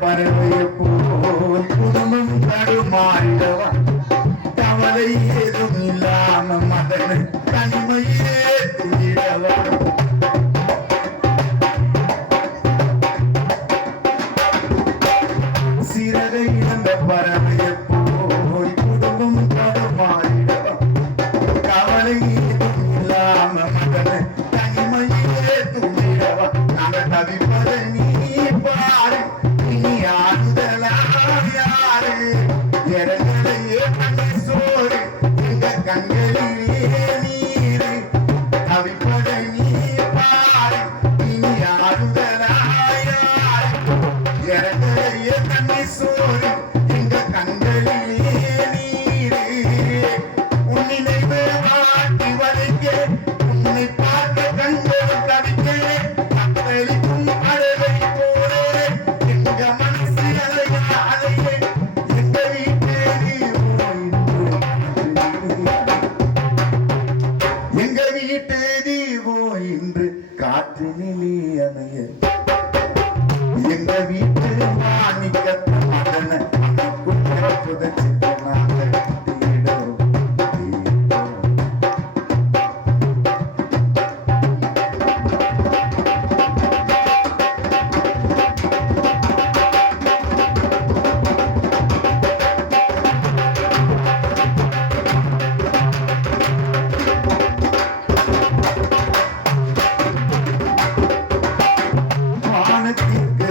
பறவைய போல் குடும்பம் தடுமாறிடவா கவலை ஏதும் இல்லாம மதனை தனிமையே துணிடவா சிறகை இழந்த பறவைய போல் குடும்பம் தடுமாறிடவா கவலை ஏதும் இல்லாம மதனை தனிமையே துணிடவா நாங்க தவிப்பதை நீ பாரு சோறு எங்க கண்களிலே நீரு தவிப்பதை நீ பாரு இனி ஆறுதலாயாரு இறங்கலையே தண்ணி சோறு எங்க கண்களிலே நீரு உன் நினைவு மாட்டி வலிக்க உன்னை பார்க்க கண்கள் தவிக்க அத்தளிக்கும் அழகை போல எங்க மனசு அலைய அலைய எங்க வீட்டு தீபம் இன்று காற்றினிலே அணைய எங்க வீட்டு மாணிக்கத்தை மகனை புதைச்சிட்டு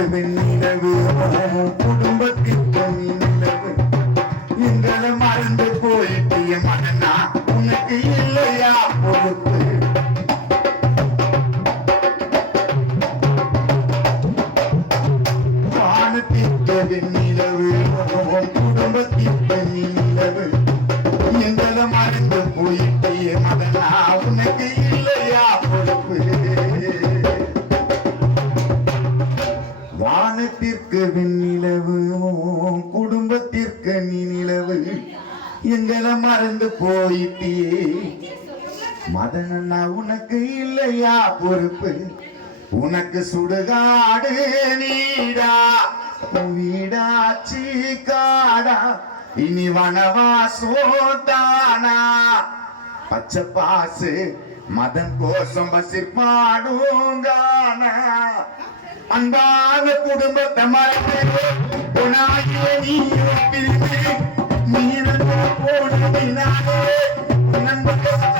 வெண்ணிலவு குடும்பத்திற்கு நிலவு எங்களை மறந்து போயிட்டிய மகனா உனக்கு இல்லையா பொறுப்பு வானத்திற்கு வெண்ணிலவு குடும்பத்திற்கு நிலவு எங்களை மறந்து போயிட்டிய மகனா உனக்கு இல்லையா பொறுப்பு வானத்திற்கு வெண்ணிலவு குடும்பத்திற்கு நீ நிலவு எங்களை மறந்து போயிட்டியே மதனா உனக்கு இல்லையா பொறுப்பு உனக்கு சுடுகாடு நீடா வீடாச்சி காடா இனி வனவாசோதானா பச்சை பாசு மதன் கோசம் பசி பாடுங்கானா அன்பான குடும்பத்தை மறந்து நீ போனதினாலே நண்பர்கள்